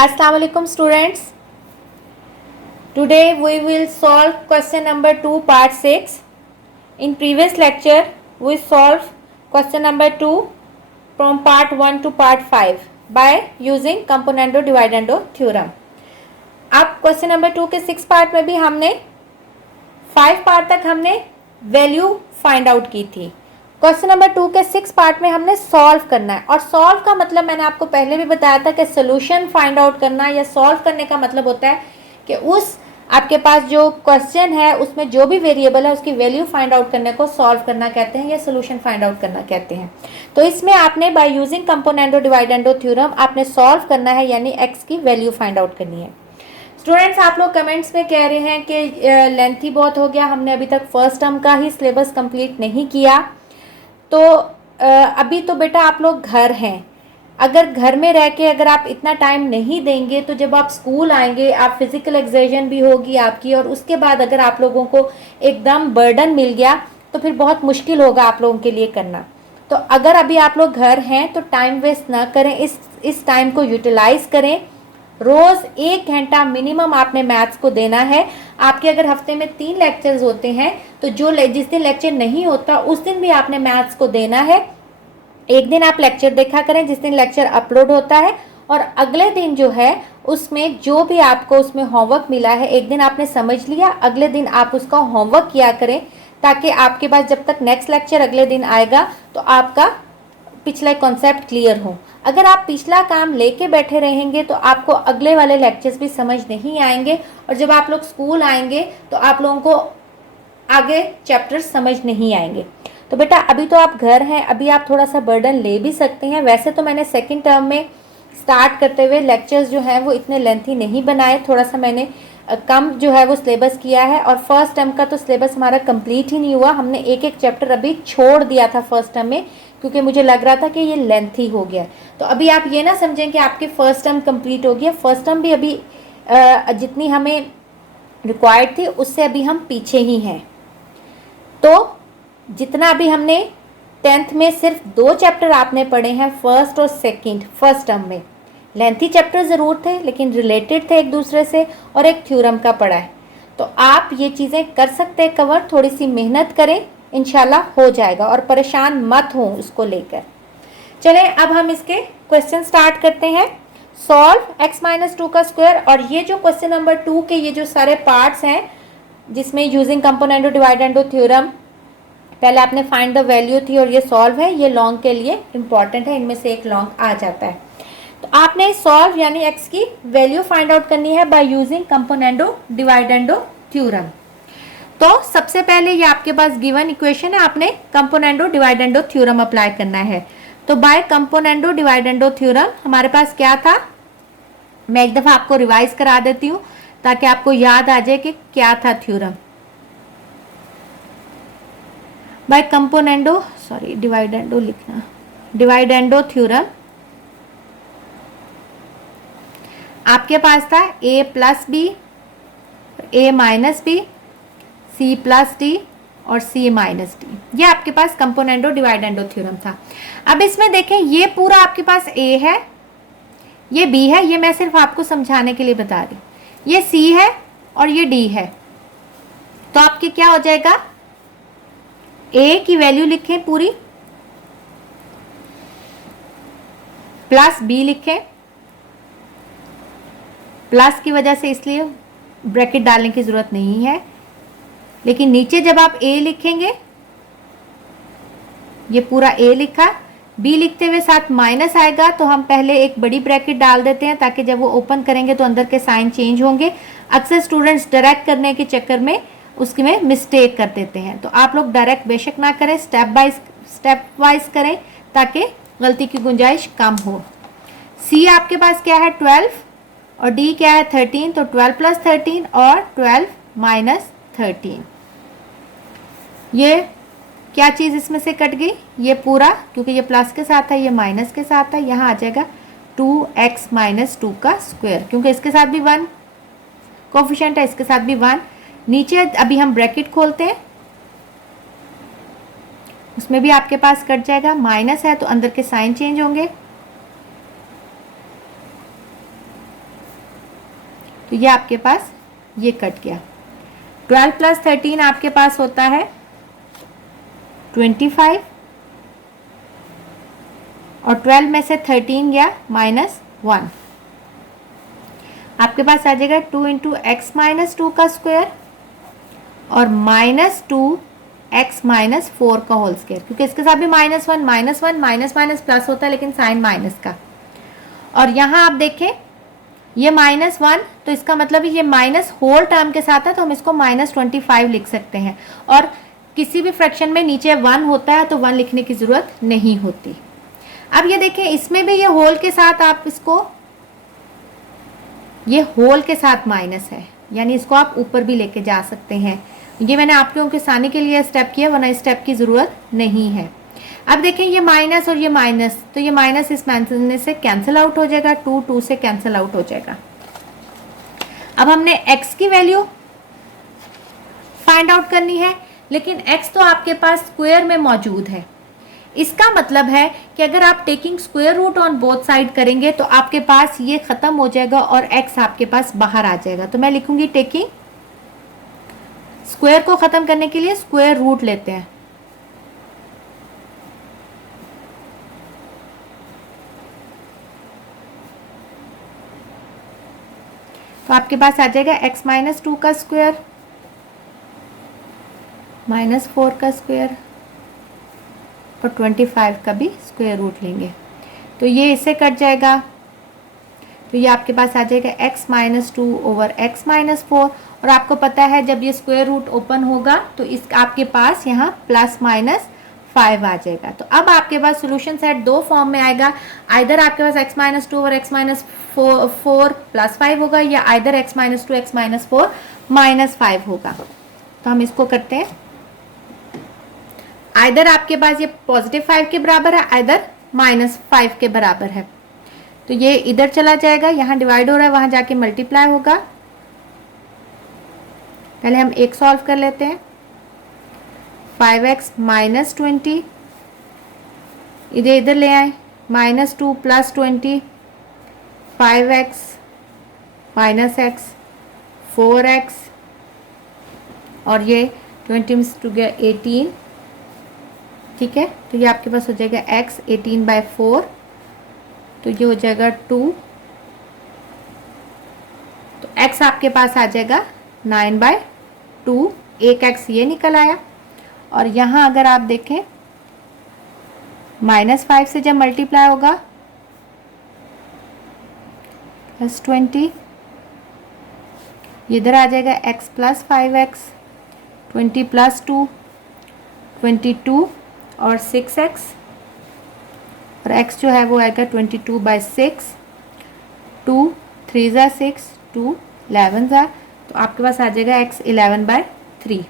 Assalamu alaikum students. Today we will solve question number 2 part 6. In previous lecture we solved question number 2 from part 1 to part 5 by using componendo dividendo theorem. अब question number 2 के 6 part में भी हमने 5 part तक हमने value find out की थी। Question number 2 के 6 पार्ट में हमने सॉल्व करना है, और सॉल्व का मतलब मैंने आपको पहले भी बताया था कि सोल्यूशन फाइंड आउट करना या सॉल्व करने का मतलब होता है कि उस आपके पास जो क्वेश्चन है उसमें जो भी वेरिएबल है उसकी वैल्यू फाइंड आउट करने को सॉल्व करना कहते हैं या सोल्यूशन फाइंड आउट करना कहते हैं। तो इसमें आपने बाय यूजिंग कंपोनेंडो डिवाइडेंडो थ्योरम आपने सॉल्व करना है, यानी एक्स की वैल्यू फाइंड आउट करनी है। स्टूडेंट्स, आप लोग कमेंट्स में कह रहे हैं कि लेंथी बहुत हो गया, हमने अभी तक फर्स्ट टर्म का ही सिलेबस कंप्लीट नहीं किया। तो अभी तो बेटा आप लोग घर हैं, अगर घर में रह के अगर आप इतना टाइम नहीं देंगे तो जब आप स्कूल आएंगे आप फिजिकल एक्सर्शन भी होगी आपकी, और उसके बाद अगर आप लोगों को एकदम बर्डन मिल गया तो फिर बहुत मुश्किल होगा आप लोगों के लिए करना। तो अगर अभी आप लोग घर हैं तो टाइम वेस्ट ना करें, इस टाइम को यूटिलाइज करें। रोज़ 1 घंटा मिनिमम आपने मैथ्स को देना है। आपके अगर हफ्ते में 3 लेक्चर्स होते हैं तो जिस दिन लेक्चर नहीं होता उस दिन भी आपने मैथ्स को देना है। एक दिन आप लेक्चर देखा करें जिस दिन लेक्चर अपलोड होता है, और अगले दिन जो है उसमें जो भी आपको उसमें होमवर्क मिला है, एक दिन आपने समझ लिया, अगले दिन आप उसका होमवर्क किया करें, ताकि आपके पास जब तक नेक्स्ट लेक्चर अगले दिन आएगा तो आपका पिछला कॉन्सेप्ट क्लियर हो। अगर आप पिछला काम लेके बैठे रहेंगे तो आपको अगले वाले लेक्चर्स भी समझ नहीं आएंगे, और जब आप लोग स्कूल आएंगे तो आप लोगों को आगे चैप्टर्स समझ नहीं आएंगे। तो बेटा अभी तो आप घर हैं, अभी आप थोड़ा सा बर्डन ले भी सकते हैं। वैसे तो मैंने सेकंड टर्म में स्टार्ट करते हुए लेक्चर्स जो हैं वो इतने लेंथी नहीं बनाए, थोड़ा सा मैंने कम जो है वो सिलेबस किया है, और फर्स्ट टर्म का तो सिलेबस हमारा कंप्लीट ही नहीं हुआ। हमने एक एक चैप्टर अभी छोड़ दिया था फर्स्ट टर्म में, क्योंकि मुझे लग रहा था कि ये लेंथी हो गया। तो अभी आप ये ना समझें कि आपके फर्स्ट टर्म कंप्लीट हो गया, फर्स्ट टर्म भी अभी जितनी हमें रिक्वायर्ड थी उससे अभी हम पीछे ही हैं। तो जितना अभी हमने 10th में सिर्फ 2 चैप्टर आपने पढ़े हैं, फर्स्ट और सेकंड, फर्स्ट टर्म में लेंथी चैप्टर ज़रूर थे लेकिन रिलेटेड थे एक दूसरे से, और एक थ्योरम का पढ़ा है। तो आप ये चीज़ें कर सकते हैं कवर, थोड़ी सी मेहनत करें, इंशाल्लाह हो जाएगा, और परेशान मत हो उसको लेकर। चलें अब हम इसके क्वेश्चन स्टार्ट करते हैं। सॉल्व x-2 का स्क्वायर, और ये जो क्वेश्चन नंबर 2 के ये जो सारे पार्ट्स हैं जिसमें यूजिंग कंपोनेंडो डिवाइडेंडो थ्योरम पहले आपने फाइंड द वैल्यू थी और ये सॉल्व है, ये लॉन्ग के लिए इंपॉर्टेंट है, इनमें से एक लॉन्ग आ जाता है। तो आपने सॉल्व यानी x की वैल्यू फाइंड आउट करनी है बाय यूजिंग कंपोनेंडो डिवाइडेंडो थ्योरम। तो सबसे पहले ये आपके पास गिवन इक्वेशन है, आपने कंपोनेंडो डिवाइडेंडो थ्योरम अप्लाई करना है। तो बाय कंपोनेंडो डिवाइडेंडो थ्योरम हमारे पास क्या था, मैं एक दफ़ा आपको रिवाइज करा देती हूँ ताकि आपको याद आ जाए कि क्या था थ्योरम। बाय कंपोनेंडो डिवाइडेंडो लिखना, डिवाइडेंडो थ्योरम आपके पास था a plus b, a minus b, c plus d और c माइनस डी, ये आपके पास कंपोनेंडो डिवाइडेंडो थ्योरम था। अब इसमें देखें ये पूरा आपके पास a है, ये b है, ये मैं सिर्फ आपको समझाने के लिए बता रही, ये c है और ये d है। तो आपके क्या हो जाएगा, a की वैल्यू लिखें पूरी, प्लस b लिखें, प्लस की वजह से इसलिए ब्रैकेट डालने की ज़रूरत नहीं है, लेकिन नीचे जब आप a लिखेंगे, ये पूरा a लिखा, b लिखते हुए साथ माइनस आएगा तो हम पहले एक बड़ी ब्रैकेट डाल देते हैं ताकि जब वो ओपन करेंगे तो अंदर के साइन चेंज होंगे। अक्सर स्टूडेंट्स डायरेक्ट करने के चक्कर में उसके में मिस्टेक कर देते हैं, तो आप लोग डायरेक्ट बेशक ना करें, स्टेप वाइज करें ताकि गलती की गुंजाइश कम हो। c आपके पास क्या है 12 और d क्या है 13, तो 12 प्लस 13 और 12 माइनस 13, ये क्या चीज़ इसमें से कट गई, ये पूरा, क्योंकि ये प्लस के साथ है ये माइनस के साथ है, यहाँ आ जाएगा 2x माइनस 2 का स्क्वायर, क्योंकि इसके साथ भी 1 कोफिशिएंट है, इसके साथ भी 1। नीचे अभी हम ब्रैकेट खोलते हैं, उसमें भी आपके पास कट जाएगा, माइनस है तो अंदर के साइन चेंज होंगे, तो ये आपके पास ये कट गया। 12 + 13 आपके पास होता है 25, और 12 में से 13 गया -1, आपके पास आ जाएगा 2 × x - 2 का स्क्वायर और -2x - 4 का होल स्क्वायर, क्योंकि इसके साथ भी -1 माइनस माइनस प्लस होता है लेकिन साइन माइनस का। और यहाँ आप देखें ये -1, तो इसका मतलब ये माइनस होल टर्म के साथ है, तो हम इसको -25 लिख सकते हैं। और किसी भी फ्रैक्शन में नीचे 1 होता है तो 1 लिखने की ज़रूरत नहीं होती। अब ये देखें इसमें भी ये होल के साथ आप इसको, ये होल के साथ माइनस है, यानी इसको आप ऊपर भी लेके जा सकते हैं। ये मैंने आप लोगों के सामने के लिए स्टेप किया, वरना इस स्टेप की ज़रूरत नहीं है। अब देखें ये माइनस और ये माइनस, तो ये माइनस इस माइनस से कैंसिल आउट हो जाएगा, 2 से कैंसिल आउट हो जाएगा। अब हमने x की वैल्यू फाइंड आउट करनी है, लेकिन x तो आपके पास स्क्वायर में मौजूद है। इसका मतलब है कि अगर आप taking square root on both side करेंगे तो आपके पास ये खत्म हो जाएगा और x आपके पास बाहर आ जाएगा। तो मैं लिखूंगी टेकिंग, स्क्वायर को खत्म करने के लिए स्क्वायर रूट लेते हैं, तो आपके पास आ जाएगा x - 2 का स्क्वायर -4 का स्क्वायर और 25 का भी स्क्वायर रूट लेंगे, तो ये इससे कट जाएगा। तो ये आपके पास आ जाएगा x - 2 / x - 4, और आपको पता है जब ये स्क्वायर रूट ओपन होगा तो इस आपके पास यहाँ +-5 आ जाएगा। तो अब आपके पास सोल्यूशन सेट दो फॉर्म में आएगा, आइदर आपके पास x - 2 / x - 4 +5 होगा, या आइदर x - 2 x - 4 -5 होगा। तो हम इसको करते हैं, आइदर आपके पास ये +5 के बराबर है, आइदर -5 के बराबर है। तो ये इधर चला जाएगा, यहाँ डिवाइड हो रहा है, वहां जाके मल्टीप्लाई होगा। पहले हम एक सॉल्व कर लेते हैं, 5x - 20, इधर ले आए, -2 + 20, 5x - x 4x, और ये 20 में 2 गया 18, ठीक है। तो ये आपके पास हो जाएगा x 18/4, तो ये हो जाएगा 2, तो x आपके पास आ जाएगा 9/2, एक x ये निकल आया। और यहाँ अगर आप देखें -5 से जब मल्टीप्लाई होगा +20, इधर आ जाएगा x + 5x, 20 + 2 22 और 6x, और x जो है वो आएगा 22/6, 2 3 × 6, 2 11, तो आपके पास आ जाएगा x 11/3।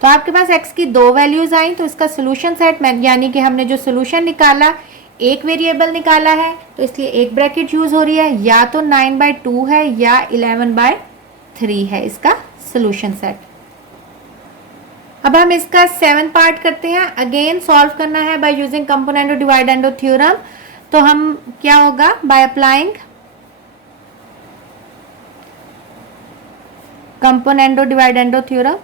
तो आपके पास x की दो वैल्यूज आई, तो इसका सोल्यूशन सेट, यानी कि हमने जो सोल्यूशन निकाला, एक वेरिएबल निकाला है तो इसलिए एक ब्रैकेट यूज हो रही है, या तो 9/2 है या 11/3 है इसका सोल्यूशन सेट। अब हम इसका 7 पार्ट करते हैं। अगेन सॉल्व करना है by using component dividend theorem. तो हम क्या होगा, by applying component dividend theorem,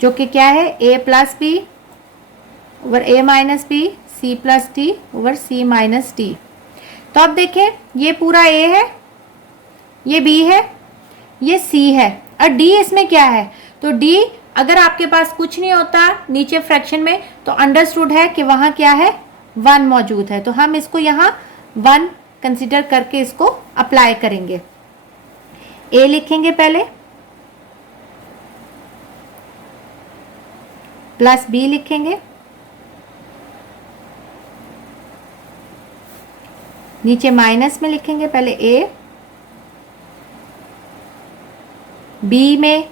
जो कि क्या है, a + b / a - b, c + d / c - d। तो अब देखें ये पूरा a है, ये b है, ये c है, और d इसमें क्या है, तो d अगर आपके पास कुछ नहीं होता नीचे फ्रैक्शन में तो अंडरस्टूड है कि वहां क्या है, 1 मौजूद है। तो हम इसको यहाँ 1 कंसिडर करके इसको अप्लाई करेंगे। a लिखेंगे पहले, प्लस b लिखेंगे, नीचे माइनस में लिखेंगे, पहले a, b में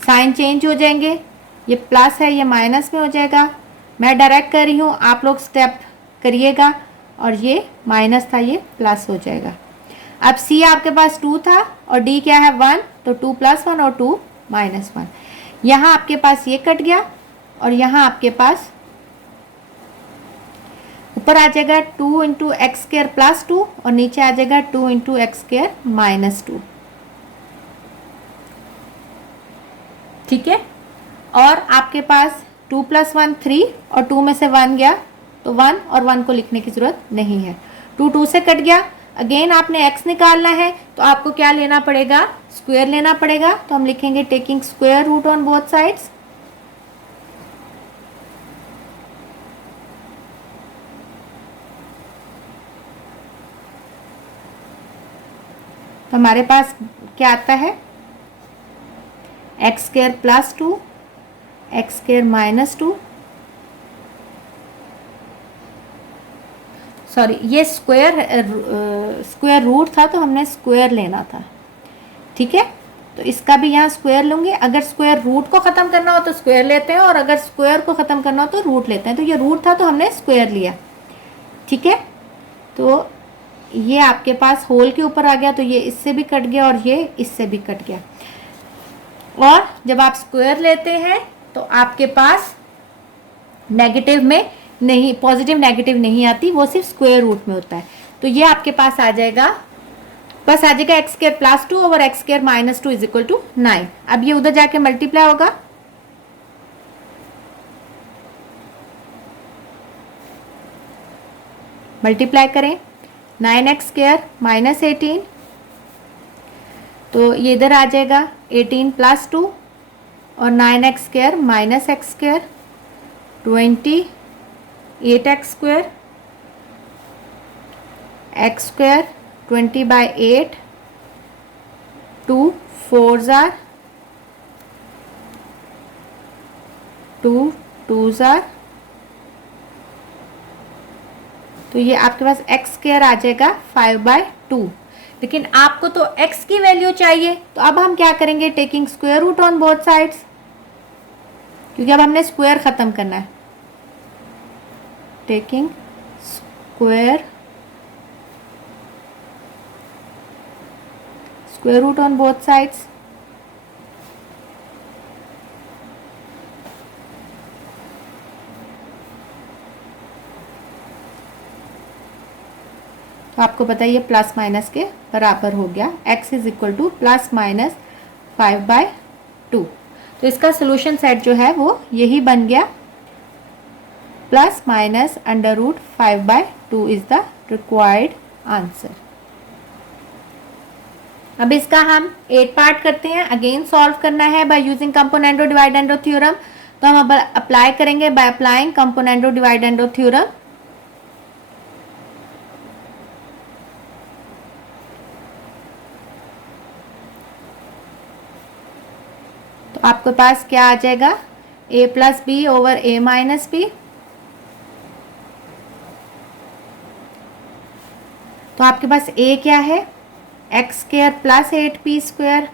साइन चेंज हो जाएंगे, ये प्लस है ये माइनस में हो जाएगा। मैं डायरेक्ट कर रही हूँ, आप लोग स्टेप करिएगा, और ये माइनस था ये प्लस हो जाएगा। अब c आपके पास 2 था और d क्या है 1, तो 2 + 1 और 2 - 1। यहाँ आपके पास ये कट गया और यहाँ आपके पास ऊपर आ जाएगा 2 इंटू एक्स स्क्र प्लस 2 और नीचे आ जाएगा 2 इंटू एक्स स्क्र माइनस 2। ठीक है, और आपके पास 2 + 1 3 और 2 में से 1 गया तो 1 और 1 को लिखने की ज़रूरत नहीं है। 2 2 से कट गया। अगेन आपने x निकालना है तो आपको क्या लेना पड़ेगा, स्क्वायर लेना पड़ेगा। तो हम लिखेंगे taking square root on both sides. तो हमारे पास क्या आता है, x square plus 2 x square minus 2, sorry ये स्क्वायर रूट था तो हमने स्क्वायर लेना था। ठीक है, तो इसका भी यहाँ स्क्वायर लूँगी। अगर स्क्वायर रूट को ख़त्म करना हो तो स्क्वायर लेते हैं और अगर स्क्वायर को ख़त्म करना हो तो रूट लेते हैं। तो ये रूट था तो हमने स्क्वायर लिया। ठीक है, तो ये आपके पास होल के ऊपर आ गया तो ये इससे भी कट गया और ये इससे भी कट गया। और जब आप स्क्वायर लेते हैं तो आपके पास नेगेटिव में नहीं, पॉजिटिव नेगेटिव नहीं आती, वो सिर्फ स्क्वायर रूट में होता है। तो ये आपके पास आ जाएगा, बस आ जाएगा x square plus 2 over x square minus 2 is equal to 9। अब ये उधर जाके मल्टीप्लाई होगा, मल्टीप्लाई करें 9x स्क्वायर माइनस 18, तो ये इधर आ जाएगा 18 + 2 और 9x square minus x square 28x square, x square 20/8, 2 4s are 2 2s are, तो ये आपके पास एक्स स्क्वायर आ जाएगा 5/2। लेकिन आपको तो x की वैल्यू चाहिए, तो अब हम क्या करेंगे, taking square root on both sides, क्योंकि अब हमने स्क्वायर ख़त्म करना है। Taking square root on both sides, तो आपको पता है ये प्लस माइनस के बराबर हो गया। x is equal two plus minus 5/2। तो इसका सोल्यूशन सेट जो है वो यही बन गया, plus minus √5/2 is the required answer. अब इसका हम 8 पार्ट करते हैं। अगेन सॉल्व करना है बाय यूजिंग कंपोनेंडो डिवाइडेंडो थ्योरम। तो हम अब अप्लाई करेंगे बाय अप्लाइंग कंपोनेंडो डिवाइडेंडो थ्योरम। तो आपके पास क्या आ जाएगा, a + b over a - b। तो आपके पास a क्या है, x square plus 8p square,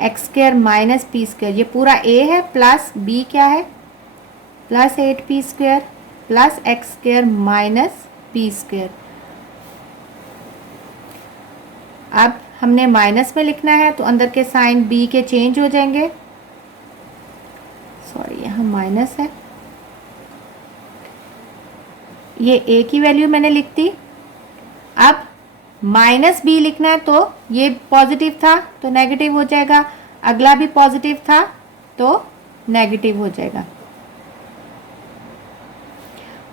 x square minus p square, ये पूरा a है, प्लस b क्या है, plus 8p square plus x square minus p square. अब हमने माइनस में लिखना है तो अंदर के साइन b के चेंज हो जाएंगे, सॉरी यहाँ माइनस है, ये a की वैल्यू मैंने लिख दी। अब माइनस b लिखना है तो ये पॉजिटिव था तो नेगेटिव हो जाएगा, अगला भी पॉजिटिव था तो नेगेटिव हो जाएगा,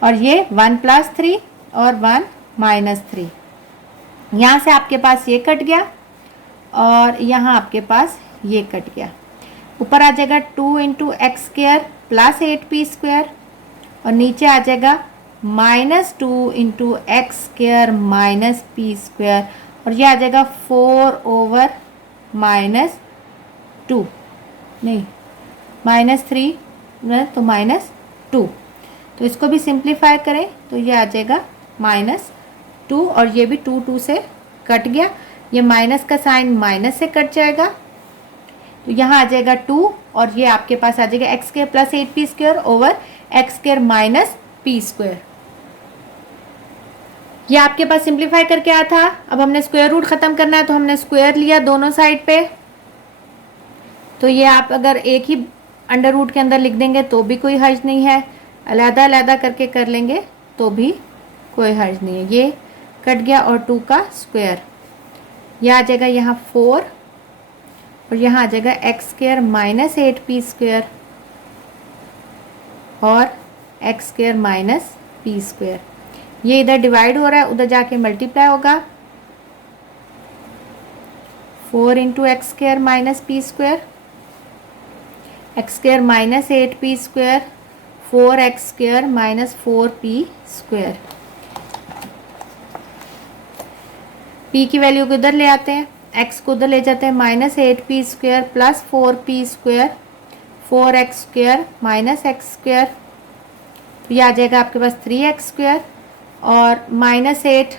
और ये 1 + 3 और 1 - 3। यहाँ से आपके पास ये कट गया और यहाँ आपके पास ये कट गया। ऊपर आ जाएगा 2 into x square plus 8p square और नीचे आ जाएगा -2 into x square minus p square, और ये आ जाएगा 4 ओवर -2 नहीं -3 तो -2। तो इसको भी सिंप्लीफाई करें तो ये आ जाएगा -2 और ये भी 2 2 से कट गया, ये माइनस का साइन माइनस से कट जाएगा, तो यहाँ आ जाएगा 2 और ये आपके पास आ जाएगा x square plus 8p square over x square minus p square. ये आपके पास सिंप्लीफाई करके आया था। अब हमने स्क्वायर रूट ख़त्म करना है तो हमने स्क्वायर लिया दोनों साइड पे, तो ये आप अगर एक ही अंडर रूट के अंदर लिख देंगे तो भी कोई हर्ज नहीं है, अलहदा अलहदा करके कर लेंगे तो भी कोई हर्ज नहीं है, ये कट गया और 2 का स्क्वायर, यह आ जाएगा यहाँ 4 और यहाँ आ जाएगा एक्स स्क्वायर माइनस 8p² और एक्स स्क्वायर माइनस p²। ये इधर डिवाइड हो रहा है, उधर जाके मल्टीप्लाई होगा, 4 into x square minus p², x square minus 8p², 4x square minus 4p²। p की वैल्यू को इधर ले आते हैं, x को उधर ले जाते हैं, minus 8p² plus 4p², 4x square minus x square, तो ये आ जाएगा आपके पास 3x² और माइनस 8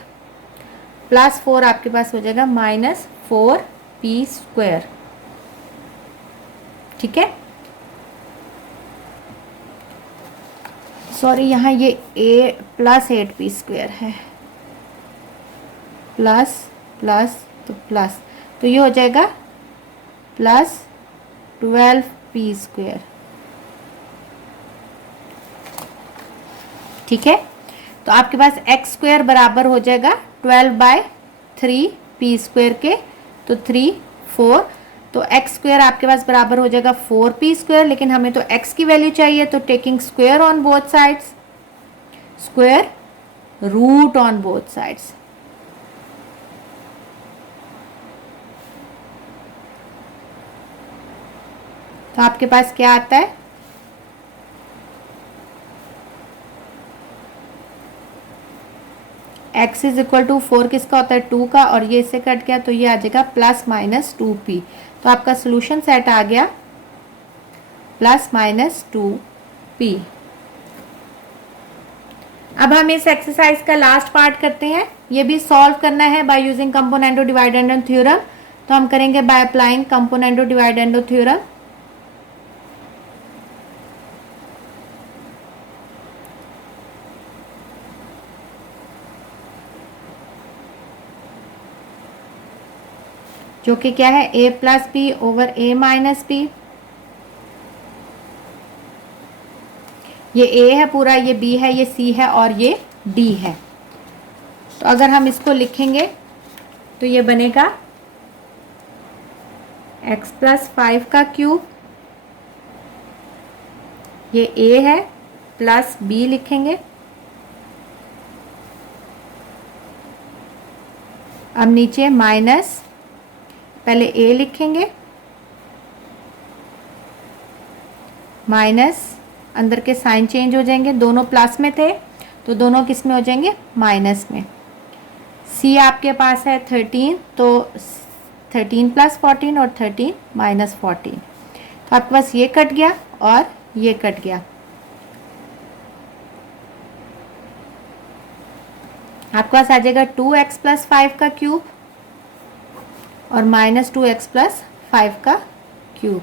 प्लस 4 आपके पास हो जाएगा माइनस 4p²। ठीक है, सॉरी यहाँ ये a प्लस 8p² है, प्लस प्लस तो ये हो जाएगा प्लस 12p²। ठीक है, तो आपके पास एक्स स्क्वायर बराबर हो जाएगा 12/3p² के, तो 3 4, तो एक्स स्क्वायर आपके पास बराबर हो जाएगा 4p², लेकिन हमें तो एक्स की वैल्यू चाहिए, तो taking square on both sides, square root on both sides. तो आपके पास क्या आता है, x इज इक्वल टू 4 किसका होता है 2 का, और ये इससे कट गया तो ये आ जाएगा प्लस माइनस 2p। तो आपका सोल्यूशन सेट आ गया प्लस माइनस 2p। अब हम इस एक्सरसाइज का लास्ट पार्ट करते हैं, ये भी सॉल्व करना है by using componendo dividendo theorem. तो हम करेंगे by applying componendo dividendo theorem. जो कि क्या है a plus b over a minus b. ये a है पूरा, ये b है, ये c है और ये d है। तो अगर हम इसको लिखेंगे तो ये बनेगा x प्लस 5 का क्यूब, ये a है, प्लस b लिखेंगे। अब नीचे माइनस, पहले a लिखेंगे, माइनस, अंदर के साइन चेंज हो जाएंगे, दोनों प्लस में थे तो दोनों किस में हो जाएंगे माइनस में। c आपके पास है 13, तो 13 प्लस 14 और 13 माइनस 14, तो आपके पास ये कट गया और ये कट गया। आपके पास आ जाएगा 2x प्लस 5 का क्यूब और माइनस 2x प्लस 5 का क्यूब।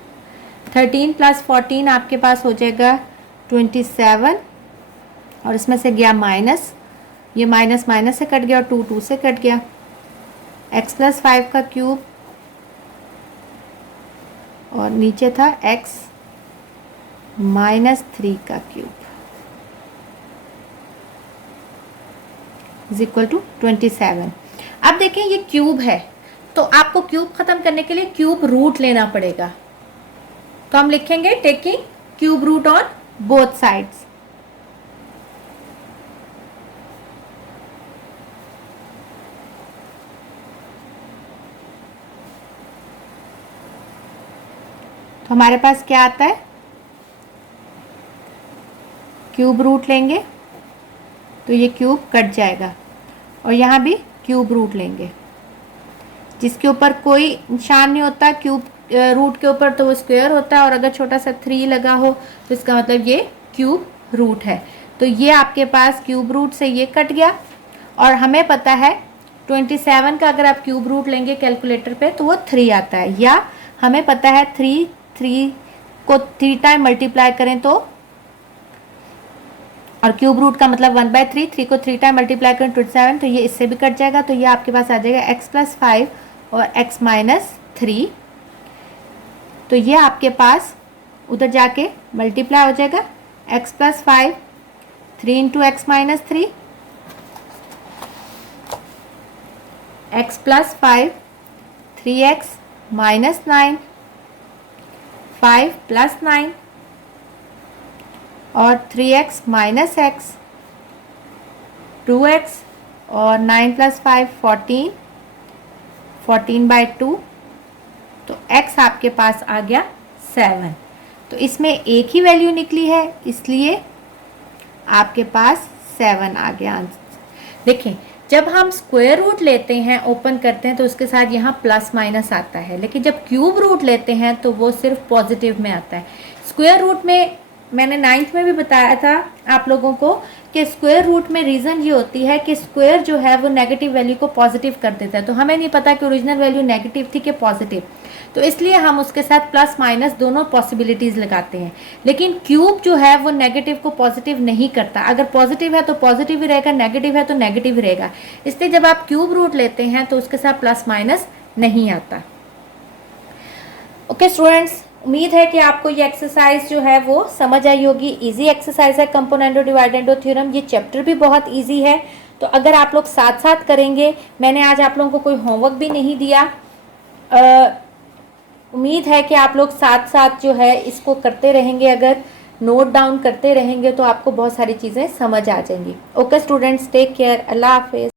13 प्लस 14 आपके पास हो जाएगा 27, और इसमें से गया माइनस, ये माइनस माइनस से कट गया और 2 2 से कट गया। x प्लस 5 का क्यूब और नीचे था x माइनस 3 का क्यूब इज इक्वल टू 27। अब देखें ये क्यूब है, तो आपको क्यूब खत्म करने के लिए क्यूब रूट लेना पड़ेगा। तो हम लिखेंगे taking cube root on both sides. तो हमारे पास क्या आता है, क्यूब रूट लेंगे तो ये क्यूब कट जाएगा, और यहाँ भी क्यूब रूट लेंगे, जिसके ऊपर कोई निशान नहीं होता क्यूब रूट के ऊपर तो वो स्क्वायर होता है, और अगर छोटा सा 3 लगा हो तो इसका मतलब ये क्यूब रूट है। तो ये आपके पास क्यूब रूट से ये कट गया, और हमें पता है 27 का अगर आप क्यूब रूट लेंगे कैलकुलेटर पे तो वो 3 आता है, या हमें पता है 3 को 3 टाइम मल्टीप्लाई करें तो, और क्यूब रूट का मतलब 1/3, 3 को 3 टाइम मल्टीप्लाई करें 27, तो ये इससे भी कट जाएगा। तो ये आपके पास आ जाएगा x प्लस 5 और x माइनस 3। तो ये आपके पास उधर जाके मल्टीप्लाई हो जाएगा, x plus 5 3 into x minus 3, x plus 5, 3x minus 9, 5 plus 9 और 3x माइनस x, 2x और 9 प्लस 5 14, 14/2, तो x आपके पास आ गया 7। तो इसमें एक ही वैल्यू निकली है, इसलिए आपके पास 7 आ गया आंसर। देखें, जब हम स्क्वायर रूट लेते हैं, ओपन करते हैं, तो उसके साथ यहाँ प्लस माइनस आता है, लेकिन जब क्यूब रूट लेते हैं तो वो सिर्फ पॉजिटिव में आता है। स्क्वायर रूट में मैंने 9th में भी बताया था आप लोगों को कि स्क्वायर रूट में रीज़न ये होती है कि स्क्वायर जो है वो नेगेटिव वैल्यू को पॉजिटिव कर देता है। तो हमें नहीं पता कि ओरिजिनल वैल्यू नेगेटिव थी कि पॉजिटिव, तो इसलिए हम उसके साथ प्लस माइनस दोनों पॉसिबिलिटीज़ लगाते हैं। लेकिन क्यूब जो है वो नेगेटिव को पॉजिटिव नहीं करता। अगर पॉजिटिव है तो पॉजिटिव ही रहेगा, नेगेटिव है तो नेगेटिव ही रहेगा। इसलिए जब आप क्यूब रूट लेते हैं तो उसके साथ प्लस माइनस नहीं आता। ओके स्टूडेंट्स, उम्मीद है कि आपको ये एक्सरसाइज जो है वो समझ आई होगी। इजी एक्सरसाइज है कंपोनेंट डिवाइडेंड थ्योरम। ये चैप्टर भी बहुत इजी है, तो अगर आप लोग साथ साथ करेंगे, मैंने आज आप लोगों को कोई होमवर्क भी नहीं दिया, उम्मीद है कि आप लोग साथ साथ जो है इसको करते रहेंगे, अगर नोट डाउन करते रहेंगे तो आपको बहुत सारी चीज़ें समझ आ जाएंगी। ओके स्टूडेंट्स, टेक केयर, अल्लाह हाफिज़।